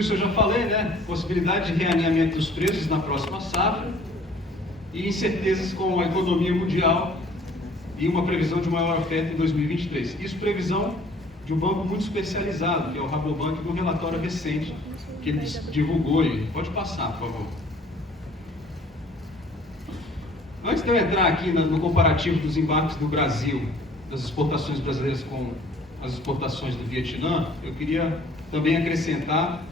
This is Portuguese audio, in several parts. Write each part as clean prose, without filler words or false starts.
Isso eu já falei, né? Possibilidade de realinhamento dos preços na próxima safra e incertezas com a economia mundial e uma previsão de maior oferta em 2023. Isso previsão de um banco muito especializado, que é o Rabobank, no relatório recente que ele divulgou aí. Pode passar, por favor. Antes de eu entrar aqui no comparativo dos embarques do Brasil, das exportações brasileiras com as exportações do Vietnã, eu queria também acrescentar,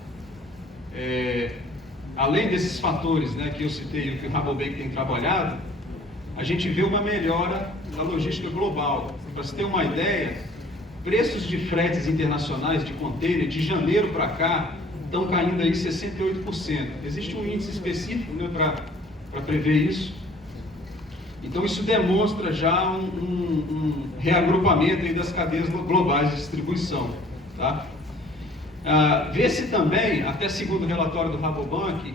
além desses fatores, né, que eu citei, que o Rabobank tem trabalhado, a gente vê uma melhora na logística global. Para você ter uma ideia, preços de fretes internacionais de container de janeiro para cá estão caindo aí 68%. Existe um índice específico, né, para prever isso. Então isso demonstra já um reagrupamento aí das cadeias globais de distribuição. Tá? Vê-se também, até segundo o relatório do Rabobank,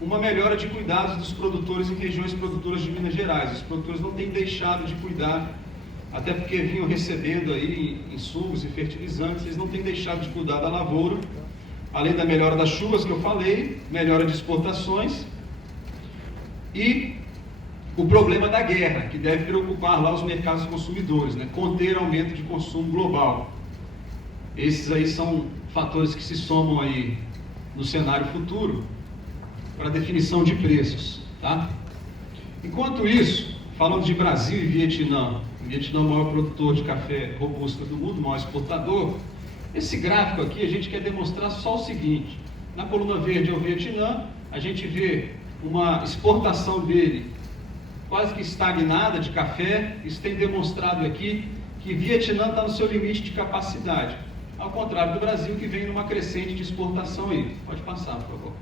uma melhora de cuidados dos produtores em regiões produtoras de Minas Gerais. Os produtores não têm deixado de cuidar, até porque vinham recebendo aí insumos e fertilizantes, eles não têm deixado de cuidar da lavoura, além da melhora das chuvas que eu falei, melhora de exportações e o problema da guerra, que deve preocupar lá os mercados consumidores, né? Conter aumento de consumo global. Esses aí são fatores que se somam aí no cenário futuro para a definição de preços. Tá? Enquanto isso, falando de Brasil e Vietnã, o Vietnã é o maior produtor de café robusta do mundo, o maior exportador, esse gráfico aqui a gente quer demonstrar só o seguinte: na coluna verde é o Vietnã, a gente vê uma exportação dele quase que estagnada de café. Isso tem demonstrado aqui que Vietnã está no seu limite de capacidade, ao contrário do Brasil, que vem numa crescente de exportação aí. Pode passar, por favor.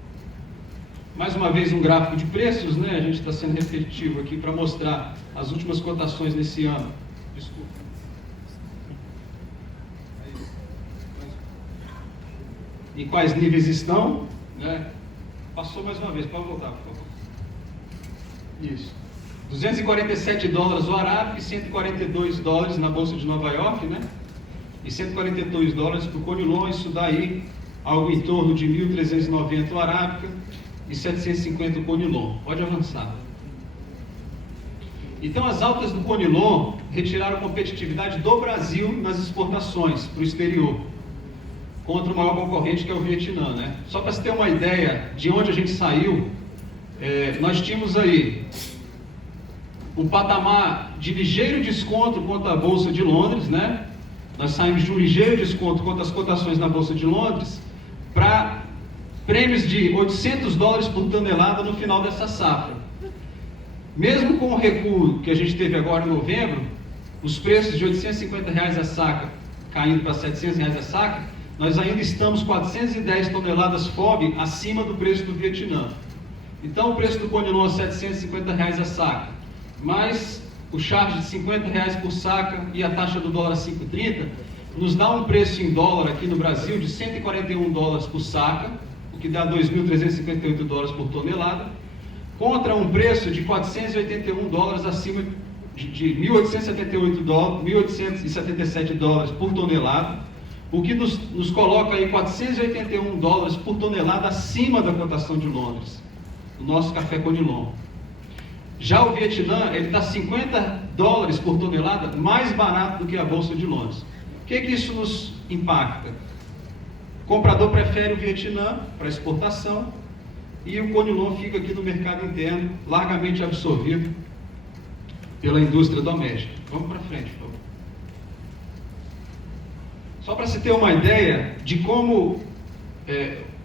Mais uma vez um gráfico de preços, né? A gente está sendo repetitivo aqui para mostrar as últimas cotações nesse ano. Desculpa. Em quais níveis estão, né? Passou mais uma vez, pode voltar, por favor. Isso. 247 dólares o arábica e 142 dólares na Bolsa de Nova York, né? E 142 dólares para o Conilon, isso daí algo em torno de 1.390 o arábica e 750 o Conilon. Pode avançar. Então as altas do Conilon retiraram competitividade do Brasil nas exportações para o exterior, contra o maior concorrente, que é o Vietnã, né? Só para você ter uma ideia de onde a gente saiu, nós tínhamos aí um patamar de ligeiro desconto contra a Bolsa de Londres, né? Nós saímos de um ligeiro desconto contra as cotações na Bolsa de Londres para prêmios de 800 dólares por tonelada no final dessa safra. Mesmo com o recuo que a gente teve agora em novembro, os preços de 850 reais a saca caindo para 700 reais a saca, nós ainda estamos 410 toneladas FOB acima do preço do Vietnã. Então o preço do Conilon é 750 reais a saca, mais o charge de 50 reais por saca e a taxa do dólar 5,30, nos dá um preço em dólar aqui no Brasil de 141 dólares por saca, o que dá 2.358 dólares por tonelada, contra um preço de 481 dólares acima de 1.877 dólares por tonelada, o que nos coloca aí 481 dólares por tonelada acima da cotação de Londres, o nosso café Conilon. Já o Vietnã, ele está 50 dólares por tonelada mais barato do que a Bolsa de Londres. O que isso nos impacta? O comprador prefere o Vietnã para exportação e o Conilon fica aqui no mercado interno, largamente absorvido pela indústria doméstica. Vamos para frente, por favor. Só para se ter uma ideia de como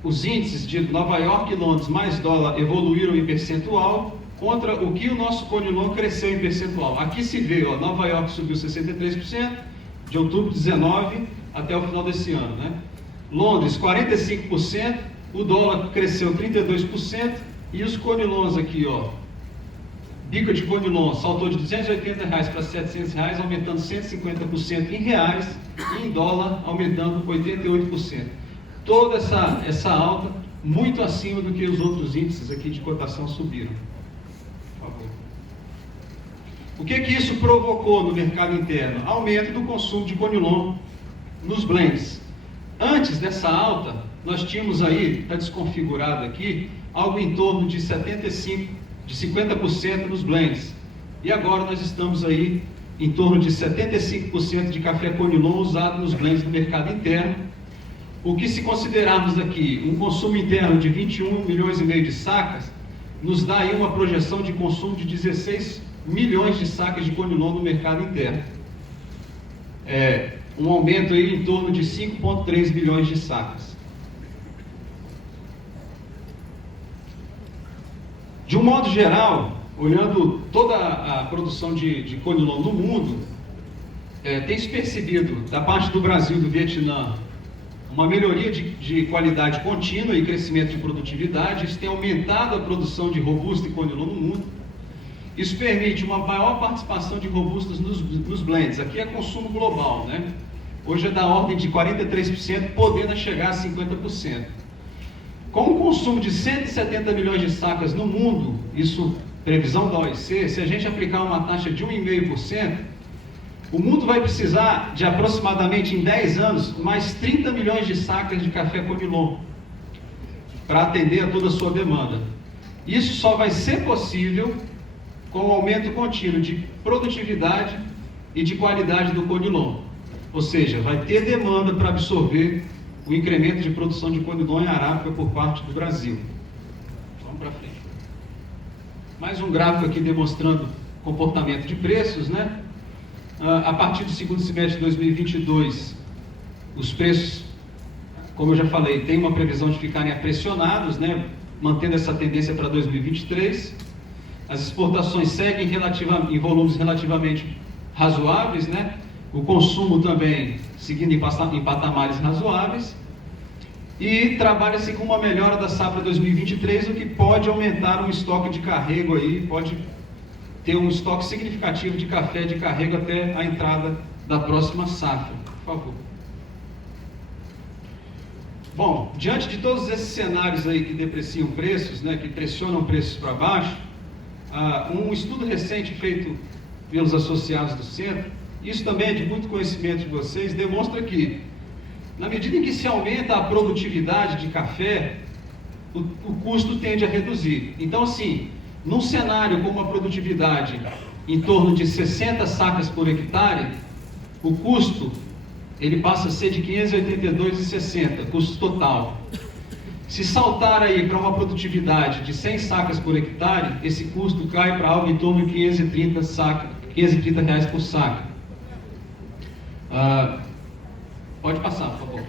os índices de Nova York e Londres mais dólar evoluíram em percentual contra o que o nosso Conilon cresceu em percentual. Aqui se vê, ó, Nova York subiu 63%, de outubro de 19 até o final desse ano, né? Londres 45%, o dólar cresceu 32% e os Conilons aqui, ó, bica de Conilon saltou de 280 reais para 700 reais, aumentando 150% em reais, e em dólar aumentando 88%. Toda essa alta muito acima do que os outros índices aqui de cotação subiram. Por favor. O que isso provocou no mercado interno? Aumento do consumo de Conilon nos blends. Antes dessa alta, nós tínhamos aí, está desconfigurado aqui, algo em torno de 50% nos blends. E agora nós estamos aí em torno de 75% de café Conilon usado nos blends do mercado interno. O que, se considerarmos aqui um consumo interno de 21 milhões e meio de sacas, nos dá aí uma projeção de consumo de 16 milhões de sacas de Conilon no mercado interno. Um aumento aí em torno de 5,3 milhões de sacas. De um modo geral, olhando toda a produção de Conilon no mundo, tem-se percebido, da parte do Brasil e do Vietnã, uma melhoria de qualidade contínua e crescimento de produtividade. Isso tem aumentado a produção de Robusta e Conilon no mundo. Isso permite uma maior participação de Robustas nos blends. Aqui é consumo global, né? Hoje é da ordem de 43%, podendo chegar a 50%. Com um consumo de 170 milhões de sacas no mundo, isso previsão da OIC, se a gente aplicar uma taxa de 1,5%, o mundo vai precisar de aproximadamente em 10 anos mais 30 milhões de sacas de café Conilon para atender a toda a sua demanda. Isso só vai ser possível com o aumento contínuo de produtividade e de qualidade do Conilon. Ou seja, vai ter demanda para absorver o incremento de produção de Conilon em arábica por parte do Brasil. Vamos para frente. Mais um gráfico aqui demonstrando comportamento de preços, né? A partir do segundo semestre de 2022, os preços, como eu já falei, tem uma previsão de ficarem pressionados, né? Mantendo essa tendência para 2023. As exportações seguem em volumes relativamente razoáveis, né? O consumo também seguindo em patamares razoáveis. E trabalha-se com uma melhora da safra 2023, o que pode aumentar um estoque de carrego aí, pode ter um estoque significativo de café de carrego até a entrada da próxima safra. Por favor. Bom, diante de todos esses cenários aí que depreciam preços, né, que pressionam preços para baixo, um estudo recente feito pelos associados do centro, isso também é de muito conhecimento de vocês, demonstra que, na medida em que se aumenta a produtividade de café, o custo tende a reduzir. Então, assim, num cenário com uma produtividade em torno de 60 sacas por hectare, o custo ele passa a ser de 582,60, custo total. Se saltar aí para uma produtividade de 100 sacas por hectare, esse custo cai para algo em torno de 530 reais por saca. Pode passar, por favor.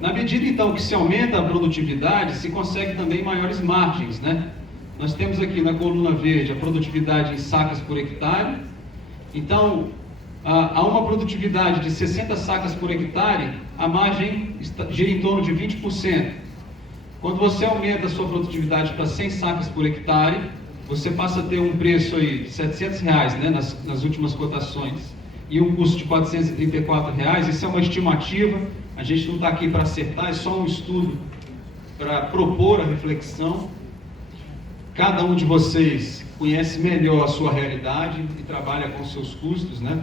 Na medida então que se aumenta a produtividade, se consegue também maiores margens, né? Nós temos aqui na coluna verde a produtividade em sacas por hectare. Então, a uma produtividade de 60 sacas por hectare, a margem gira em torno de 20%. Quando você aumenta a sua produtividade para 100 sacas por hectare, você passa a ter um preço aí de R$700, né, nas últimas cotações, e um custo de R$434. Isso é uma estimativa, a gente não está aqui para acertar, é só um estudo para propor a reflexão. Cada um de vocês conhece melhor a sua realidade e trabalha com seus custos, né?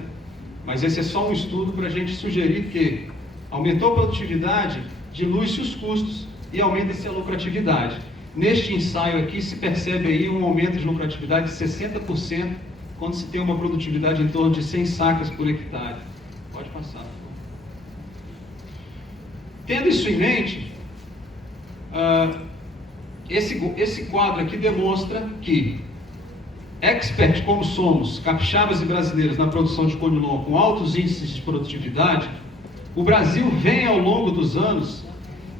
Mas esse é só um estudo para a gente sugerir que aumentou a produtividade, dilui-se os custos e aumenta-se a lucratividade. Neste ensaio aqui se percebe aí um aumento de lucratividade de 60% quando se tem uma produtividade em torno de 100 sacas por hectare. Pode passar. Tendo isso em mente, esse quadro aqui demonstra que, expert como somos, capixabas e brasileiros na produção de Conilon com altos índices de produtividade, o Brasil vem ao longo dos anos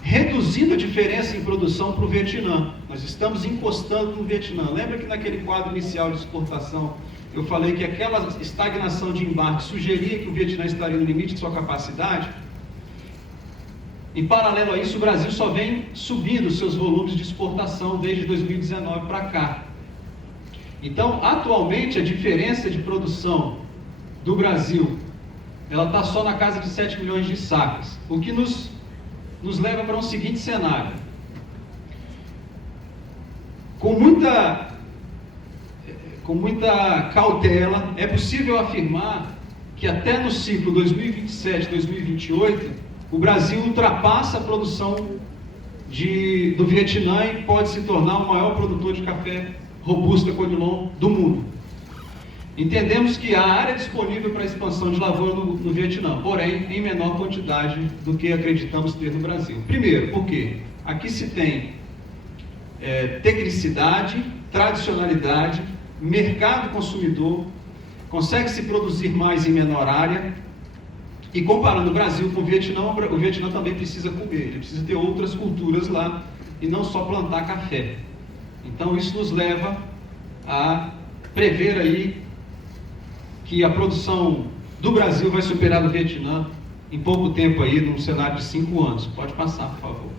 reduzindo a diferença em produção para o Vietnã. Nós estamos encostando no Vietnã. Lembra que naquele quadro inicial de exportação eu falei que aquela estagnação de embarque sugeria que o Vietnã estaria no limite de sua capacidade? Em paralelo a isso, o Brasil só vem subindo seus volumes de exportação desde 2019 para cá. Então, atualmente, a diferença de produção do Brasil, ela está só na casa de 7 milhões de sacas, o que nos leva para um seguinte cenário. Com muita cautela, é possível afirmar que até no ciclo 2027-2028, o Brasil ultrapassa a produção do Vietnã e pode se tornar o maior produtor de café robusta Conilon do mundo. Entendemos que há área disponível para expansão de lavoura no Vietnã, porém em menor quantidade do que acreditamos ter no Brasil. Primeiro, porque aqui se tem tecnicidade, tradicionalidade, mercado consumidor, consegue se produzir mais em menor área, e comparando o Brasil com o Vietnã também precisa comer, ele precisa ter outras culturas lá e não só plantar café. Então isso nos leva a prever aí que a produção do Brasil vai superar do Vietnã em pouco tempo aí, num cenário de 5 anos. Pode passar, por favor.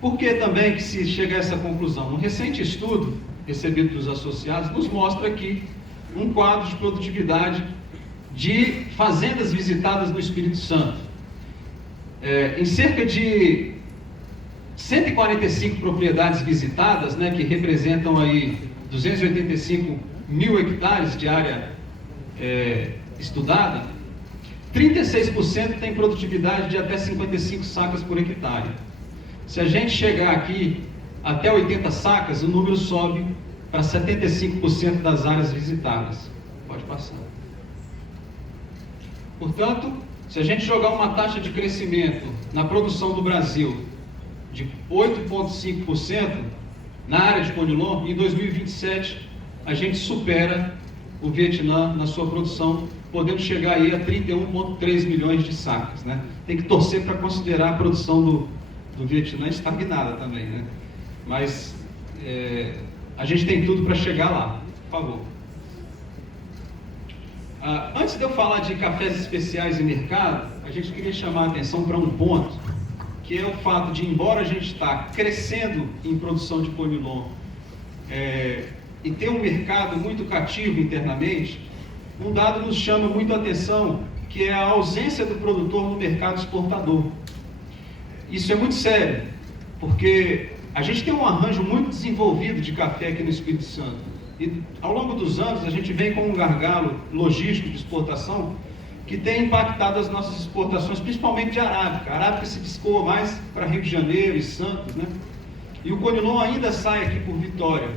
Por que também que se chega a essa conclusão? Um recente estudo recebido dos associados nos mostra aqui um quadro de produtividade de fazendas visitadas no Espírito Santo. Em cerca de 145 propriedades visitadas, né, que representam aí 285 mil hectares de área estudada, 36% tem produtividade de até 55 sacas por hectare. Se a gente chegar aqui até 80 sacas, o número sobe para 75% das áreas visitadas. Pode passar. Portanto, se a gente jogar uma taxa de crescimento na produção do Brasil de 8,5% na área de Conilon, em 2027 a gente supera o Vietnã na sua produção, podendo chegar aí a 31,3 milhões de sacas, né? Tem que torcer para considerar a produção do Vietnã estagnada também, né? Mas a gente tem tudo para chegar lá. Por favor. Antes de eu falar de cafés especiais em mercado, a gente queria chamar a atenção para um ponto, que é o fato de, embora a gente está crescendo em produção de Conilon e ter um mercado muito cativo internamente, um dado nos chama muito a atenção, que é a ausência do produtor no mercado exportador. Isso é muito sério, porque a gente tem um arranjo muito desenvolvido de café aqui no Espírito Santo. E ao longo dos anos a gente vem com um gargalo logístico de exportação que tem impactado as nossas exportações, principalmente de arábica. A arábica se descoa mais para Rio de Janeiro e Santos, né? E o Conilon ainda sai aqui por Vitória.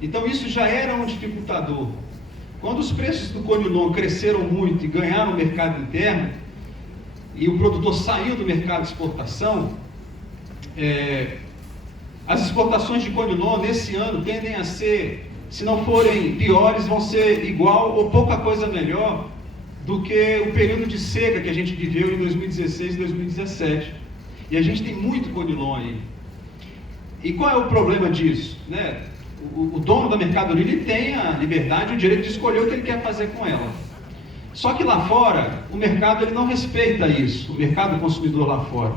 Então isso já era um dificultador. Quando os preços do Conilon cresceram muito e ganharam o mercado interno, e o produtor saiu do mercado de exportação, as exportações de Conilon nesse ano tendem a ser, se não forem piores, vão ser igual ou pouca coisa melhor do que o período de seca que a gente viveu em 2016 e 2017. E a gente tem muito Conilon aí. E qual é o problema disso, né? O dono da mercadoria, ele tem a liberdade e o direito de escolher o que ele quer fazer com ela. Só que lá fora, o mercado ele não respeita isso, o mercado consumidor lá fora.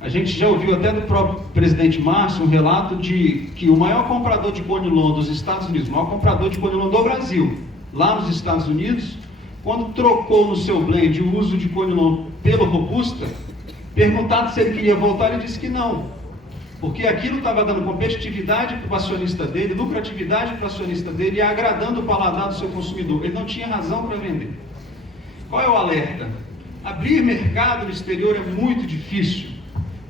A gente já ouviu até do próprio presidente Márcio um relato de que o maior comprador de Conilon dos Estados Unidos, o maior comprador de Conilon do Brasil, lá nos Estados Unidos, quando trocou no seu blend o uso de Conilon pelo Robusta, perguntado se ele queria voltar, ele disse que não. Porque aquilo estava dando competitividade para o acionista dele, lucratividade para o acionista dele e agradando o paladar do seu consumidor. Ele não tinha razão para vender. Qual é o alerta? Abrir mercado no exterior é muito difícil.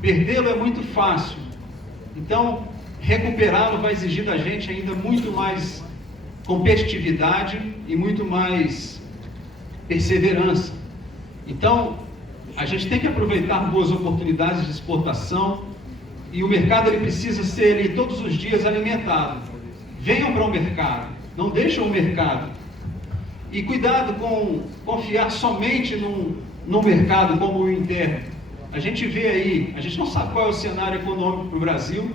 Perdê-lo é muito fácil. Então, recuperá-lo vai exigir da gente ainda muito mais competitividade e muito mais perseverança. Então, a gente tem que aproveitar boas oportunidades de exportação. E o mercado ele precisa ser ali, todos os dias alimentado. Venham para o mercado, não deixem o mercado. E cuidado com confiar somente num mercado como o interno. A gente vê aí, a gente não sabe qual é o cenário econômico para o Brasil.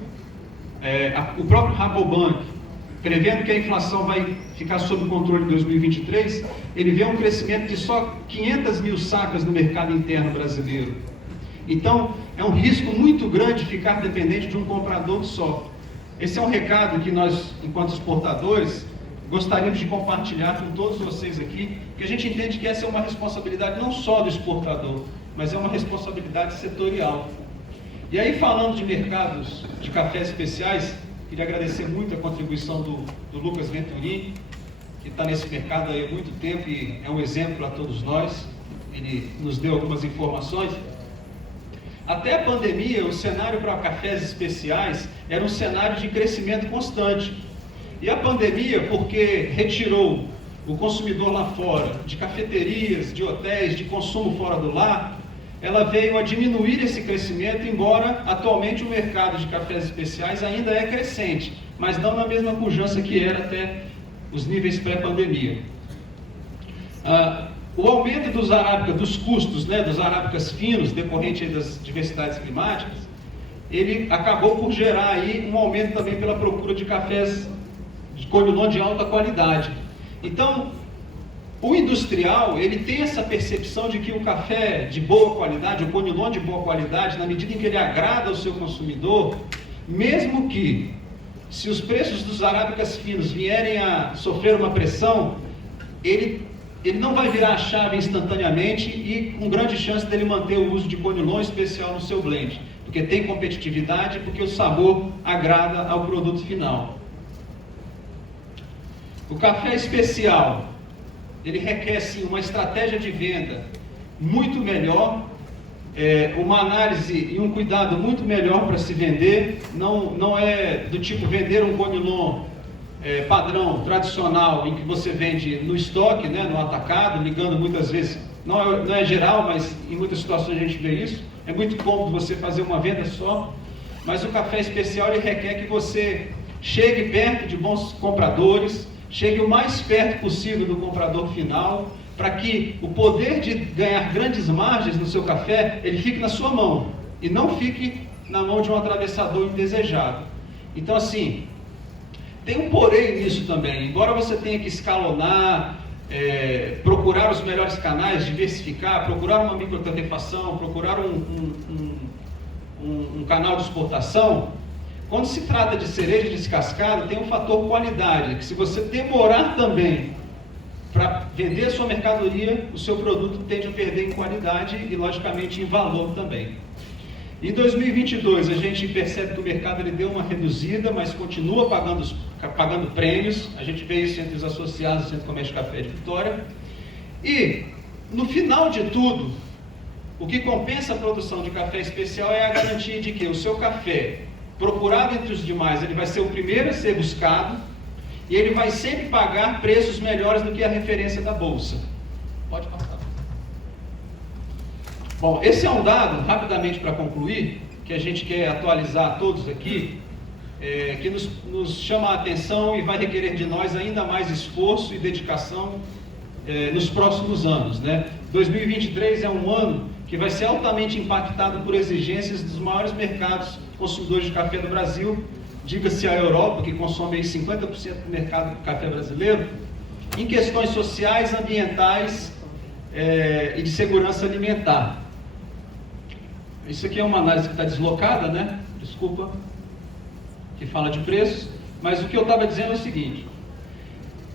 O próprio Rabobank, prevendo que a inflação vai ficar sob controle em 2023, ele vê um crescimento de só 500 mil sacas no mercado interno brasileiro. Então, é um risco muito grande ficar dependente de um comprador só. Esse é um recado que nós, enquanto exportadores, gostaríamos de compartilhar com todos vocês aqui, porque a gente entende que essa é uma responsabilidade não só do exportador, mas é uma responsabilidade setorial. E aí, falando de mercados de cafés especiais, queria agradecer muito a contribuição do Lucas Venturini, que está nesse mercado aí há muito tempo e é um exemplo a todos nós. Ele nos deu algumas informações. Até a pandemia, o cenário para cafés especiais era um cenário de crescimento constante. E a pandemia, porque retirou o consumidor lá fora, de cafeterias, de hotéis, de consumo fora do lar, ela veio a diminuir esse crescimento, embora atualmente o mercado de cafés especiais ainda é crescente, mas não na mesma pujança que era até os níveis pré-pandemia. O aumento dos custos, dos arábicas finos, decorrente das diversidades climáticas, ele acabou por gerar aí um aumento também pela procura de cafés de conilon de alta qualidade. Então, o industrial, ele tem essa percepção de que o café de boa qualidade, o conilon de boa qualidade, na medida em que ele agrada ao seu consumidor, mesmo que, se os preços dos arábicas finos vierem a sofrer uma pressão, ele não vai virar a chave instantaneamente e com grande chance dele manter o uso de conilon especial no seu blend, porque tem competitividade, porque o sabor agrada ao produto final. O café especial, ele requer sim uma estratégia de venda muito melhor, uma análise e um cuidado muito melhor para se vender. Não é do tipo vender um conilon padrão, tradicional, em que você vende no estoque, no atacado, ligando muitas vezes, não é geral, mas em muitas situações a gente vê isso. É muito cômodo você fazer uma venda só, mas o café especial ele requer que você chegue perto de bons compradores, chegue o mais perto possível do comprador final, para que o poder de ganhar grandes margens no seu café, ele fique na sua mão, e não fique na mão de um atravessador indesejado. Então, assim, tem um porém nisso também. Embora você tenha que escalonar, procurar os melhores canais, diversificar, procurar uma microtatefação, procurar um canal de exportação, quando se trata de cereja descascada, tem um fator qualidade, que se você demorar também para vender a sua mercadoria, o seu produto tende a perder em qualidade e, logicamente, em valor também. Em 2022, a gente percebe que o mercado ele deu uma reduzida, mas continua pagando prêmios. A gente vê isso entre os associados do Centro Comércio de Café de Vitória. E, no final de tudo, o que compensa a produção de café especial é a garantia de que o seu café, procurado entre os demais, ele vai ser o primeiro a ser buscado e ele vai sempre pagar preços melhores do que a referência da bolsa. Pode passar. Bom, esse é um dado, rapidamente para concluir, que a gente quer atualizar a todos aqui, que nos chama a atenção e vai requerer de nós ainda mais esforço e dedicação nos próximos anos, 2023 é um ano que vai ser altamente impactado por exigências dos maiores mercados consumidores de café do Brasil, diga-se a Europa, que consome aí 50% do mercado do café brasileiro, em questões sociais, ambientais e de segurança alimentar. Isso aqui é uma análise que está deslocada, desculpa, que fala de preços, mas o que eu estava dizendo é o seguinte: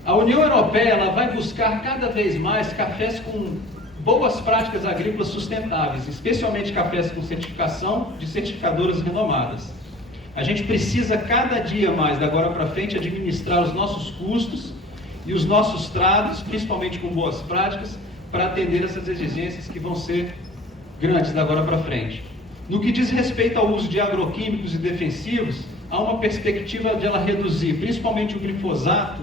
a União Europeia ela vai buscar cada vez mais cafés com boas práticas agrícolas sustentáveis, especialmente cafés com certificação de certificadoras renomadas. A gente precisa cada dia mais, da agora para frente, administrar os nossos custos e os nossos tratos, principalmente com boas práticas, para atender essas exigências que vão ser grandes da agora para frente. No que diz respeito ao uso de agroquímicos e defensivos, há uma perspectiva de ela reduzir, principalmente o glifosato,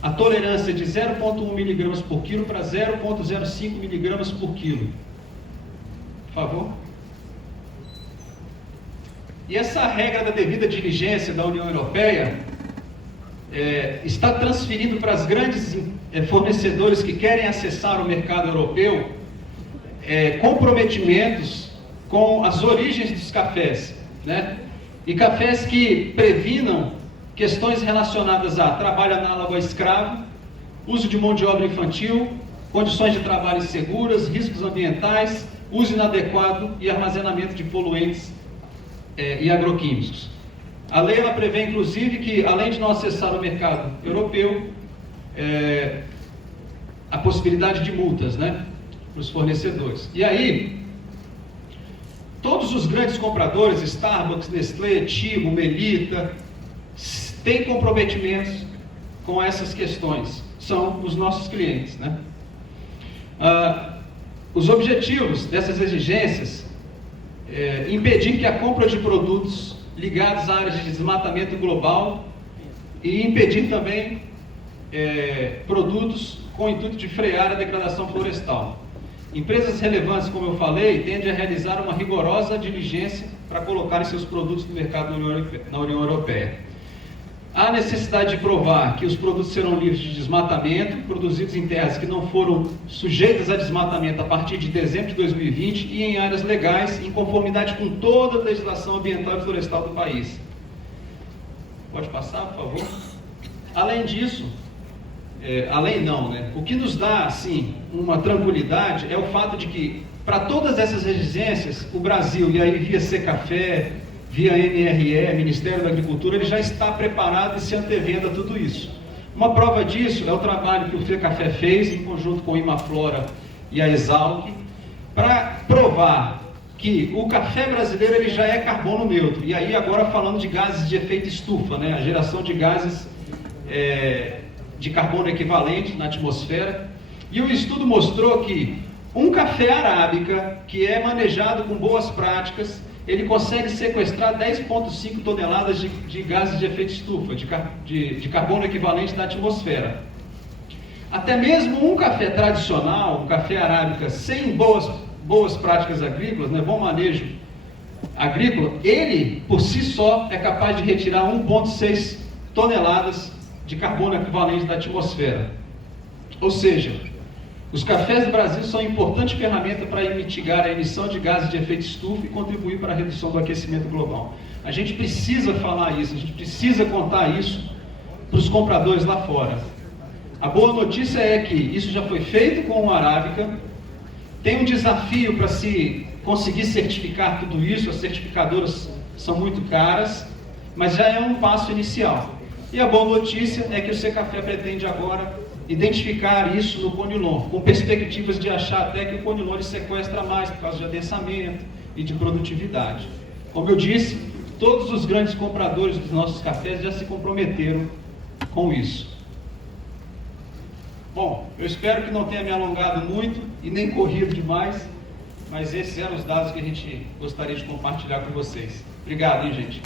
a tolerância de 0,1 mg por quilo para 0,05 mg por quilo. Por favor. E essa regra da devida diligência da União Europeia está transferindo para as grandes fornecedores que querem acessar o mercado europeu comprometimentos com as origens dos cafés, e cafés que previnam questões relacionadas a trabalho análogo a escravo, uso de mão de obra infantil, condições de trabalho inseguras, riscos ambientais, uso inadequado e armazenamento de poluentes e agroquímicos. A lei ela prevê, inclusive, que além de não acessar o mercado europeu, a possibilidade de multas, para os fornecedores. E aí, todos os grandes compradores, Starbucks, Nestlé, Timo, Melita, têm comprometimentos com essas questões, são os nossos clientes, Os objetivos dessas exigências impedir que a compra de produtos ligados a áreas de desmatamento global e impedir também produtos com o intuito de frear a degradação florestal. Empresas relevantes, como eu falei, tendem a realizar uma rigorosa diligência para colocar seus produtos no mercado na União Europeia. Há necessidade de provar que os produtos serão livres de desmatamento, produzidos em terras que não foram sujeitas a desmatamento a partir de dezembro de 2020 e em áreas legais, em conformidade com toda a legislação ambiental e florestal do país. Pode passar, por favor? Além disso, o que nos dá, assim, uma tranquilidade é o fato de que, para todas essas exigências, o Brasil, e aí via Secafé, via MRE, Ministério da Agricultura, ele já está preparado e se antevendo a tudo isso. Uma prova disso é o trabalho que o FECAFÉ fez, em conjunto com a Imaflora e a Exalc, para provar que o café brasileiro ele já é carbono neutro. E aí agora falando de gases de efeito estufa, né? A geração de gases de carbono equivalente na atmosfera. E o estudo mostrou que um café arábica, que é manejado com boas práticas, ele consegue sequestrar 10,5 toneladas de gases de efeito estufa, de carbono equivalente da atmosfera. Até mesmo um café tradicional, um café arábica sem boas práticas agrícolas, né, bom manejo agrícola, ele, por si só, é capaz de retirar 1,6 toneladas de carbono equivalente da atmosfera. Ou seja, os cafés do Brasil são uma importante ferramenta para mitigar a emissão de gases de efeito estufa e contribuir para a redução do aquecimento global. A gente precisa falar isso, a gente precisa contar isso para os compradores lá fora. A boa notícia é que isso já foi feito com o Arábica, tem um desafio para se conseguir certificar tudo isso, as certificadoras são muito caras, mas já é um passo inicial. E a boa notícia é que o Secafé pretende agora identificar isso no Conilon, com perspectivas de achar até que o Conilon ele sequestra mais por causa de adensamento e de produtividade. Como eu disse, todos os grandes compradores dos nossos cafés já se comprometeram com isso. Bom, eu espero que não tenha me alongado muito e nem corrido demais, mas esses eram os dados que a gente gostaria de compartilhar com vocês. Obrigado, hein, gente?